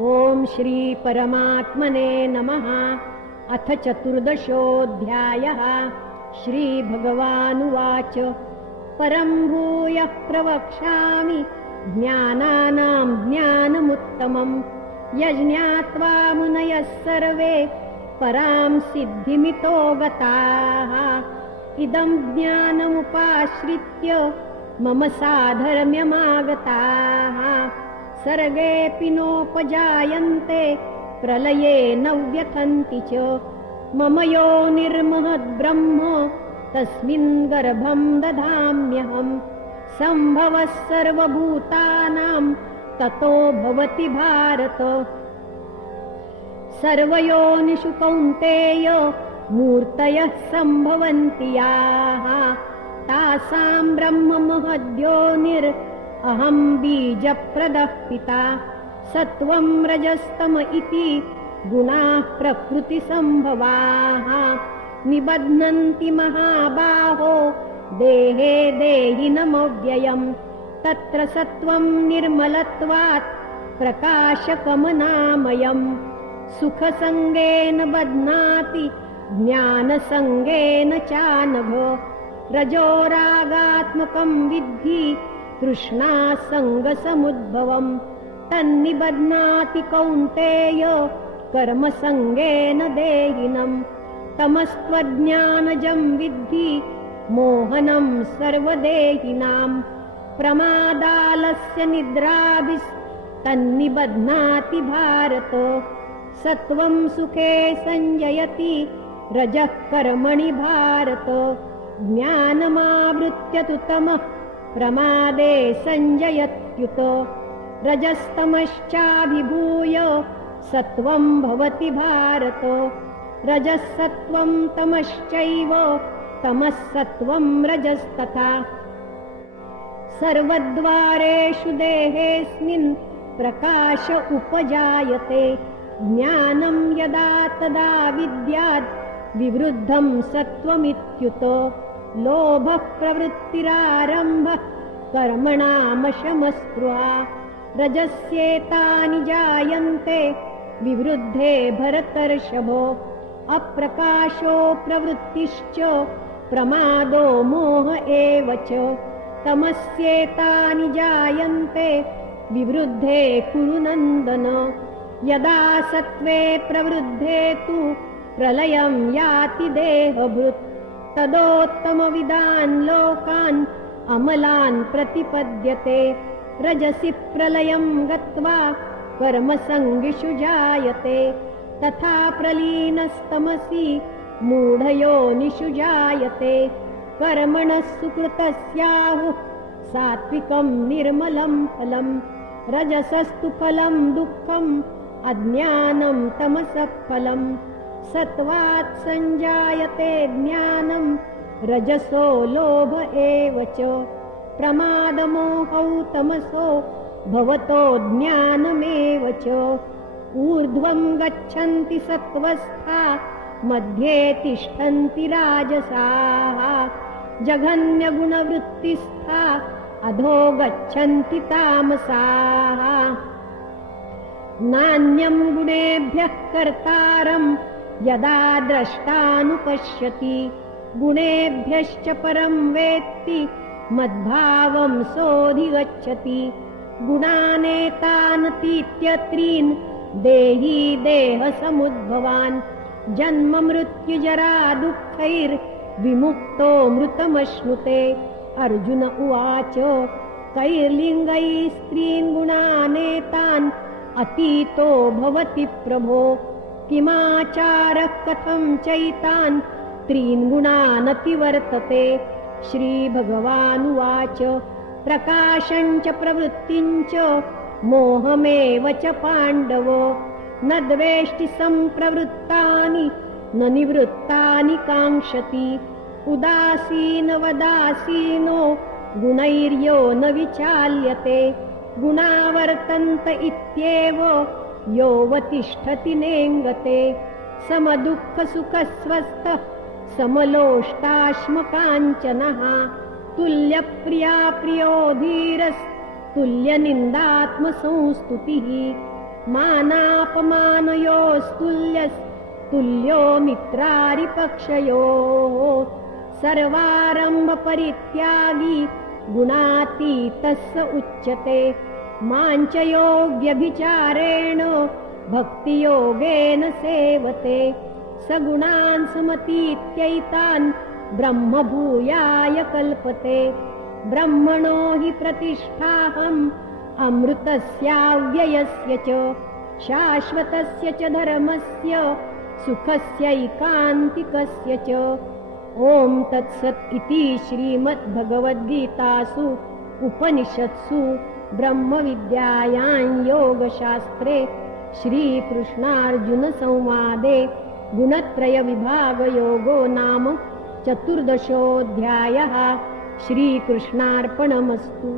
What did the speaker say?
ओम श्री परमात्मने नमः। अथ चतुर्दशोऽध्यायः। श्रीभगवानुवाच परं भूयः प्रवक्ष्यामि ज्ञानानां ज्ञानमुत्तमं यज्ञात्वा मुनयः सर्वे परां सिद्धिमितो गताः। इदं ज्ञानमुपाश्रित्य मम साधर्म्यमागताः। सर्गेऽपि नोपजायन्ते प्रलये न व्यथन्ति च। मम योनिर्महद्ब्रह्म तस्मिन् गर्भं दधाम्यहम्। सम्भवः सर्वभूतानां ततो भवति भारत। सर्वयोनिषु कौन्तेय मूर्तयः सम्भवन्ति याः तासां ब्रह्म महद्योनिरहं बीजप्रदः पिता। सत्वं रजस्तम इति गुणाः प्रकृतिसम्भवाः निबध्नन्ति महाबाहो देहे देहिनमव्ययम्। तत्र सत्वं निर्मलत्वात् प्रकाशकमनामयम्। सुखसङ्गेन बध्नाति ज्ञानसङ्गेन चानघ। रजोरागात्मकं विद्धि तृष्णासङ्गसमुद्भवम्। तन्निबध्नाति कौन्तेय कर्मसङ्गेन देहिनम्। तमस्त्वज्ञानजं विद्धि मोहनं सर्वदेहिनां। प्रमादालस्य निद्राभिस्तन्निबध्नाति भारत। सत्वं सुखे संजयति रजः कर्मणि भारत। ज्ञानमावृत्य तु तमः प्रमादे संजयत्युत। रजस्तमश्चाभिभूय सत्वं भवति भारत। रजसत्वं तमश्चैव तमस्सत्वं रजस्तथा। सर्वद्वारेषु देहेऽस्मिन् प्रकाश उपजायते। ज्ञानं यदा तदा विद्याद् विवृद्धं सत्वमित्युत। लोभः प्रवृत्तिरारम्भः कर्मणामशमस्पृहा। रजस्येतानि जायन्ते विवृद्धे भरतर्षभो। अप्रकाशो प्रवृत्तिश्च प्रमादो मोह एव च। तमस्येतानि जायन्ते विवृद्धे कुरु नन्दन। यदा सत्त्वे प्रवृद्धे तु प्रलयं याति देहभृत्। तदोत्तमविदान् लोकान् अमलान् प्रतिपद्यते। रजसि प्रलयं गत्वा कर्मसङ्गिषु जायते। तथा प्रलीनस्तमसि मूढयोनिषु जायते। कर्मणः सुकृतस्याहुः सात्विकं निर्मलं फलम्। रजसस्तु फलं दुःखम् अज्ञानं तमसः फलम्। सत्त्वात् संजायते ज्ञानं रजसो लोभ एव च। प्रमादमोहौ तमसो भवतो ज्ञानमेव च। ऊर्ध्वं गच्छन्ति सत्त्वस्था मध्ये तिष्ठन्ति राजसाः। जघन्यगुणवृत्तिस्था अधो गच्छन्ति तामसाः। नान्यं गुणेभ्यः कर्तारं यदा द्रष्टानुपश्यति। गुणेभ्यश्च परं वेत्ति मद्भावं सोऽधिगच्छति। गुणानेतानतीत्यत्रीन् देही देहसमुद्भवान्। जन्म मृत्युजरा दुःखैर्विमुक्तो मृतमश्नुते। अर्जुन उवाच कैर्लिङ्गैः स्त्रीन् गुणानेतान् अतीतो भवति प्रभो। किमाचारः कथं चैतान् त्रीन् गुणानतिवर्तते। श्रीभगवानुवाच प्रकाशं च प्रवृत्तिं च मोहमेव च पाण्डव। न द्वेष्टि सम्प्रवृत्तानि न निवृत्तानि काङ्क्षति। उदासीनवदासीनो गुणैर्यो न विचाल्यते। गुणावर्तन्त इत्येव योऽवतिष्ठति नेङ्गते। समदुःखसुखस्वस्थः समलोष्टाश्मकाञ्चनः। तुल्यप्रिया प्रियो धीरस्तुल्यनिन्दात्मसंस्तुतिः। मानापमानयोस्तुल्यो मित्रारिपक्षयोः सर्वारम्भ परित्यागी गुणातीतः स उच्यते माञ्चयो व्यभिचारेण भक्तियोगेन सेवते स गुणान् समतीत्यैतान् ब्रह्मभूयाय कल्पते ब्रह्मणो हि प्रतिष्ठाहम् अमृतस्याव्ययस्य च शाश्वतस्य च धर्मस्य सुखस्यैकान्तिकस्य च ॐ तत्सत् इति श्रीमद्भगवद्गीतासु उपनिषत्सु ब्रह्मविद्यायां योगशास्त्रे श्रीकृष्णार्जुनसंवादे गुणत्रयविभागयोगो नाम 14. श्रीकृष्णार्पणमस्तु।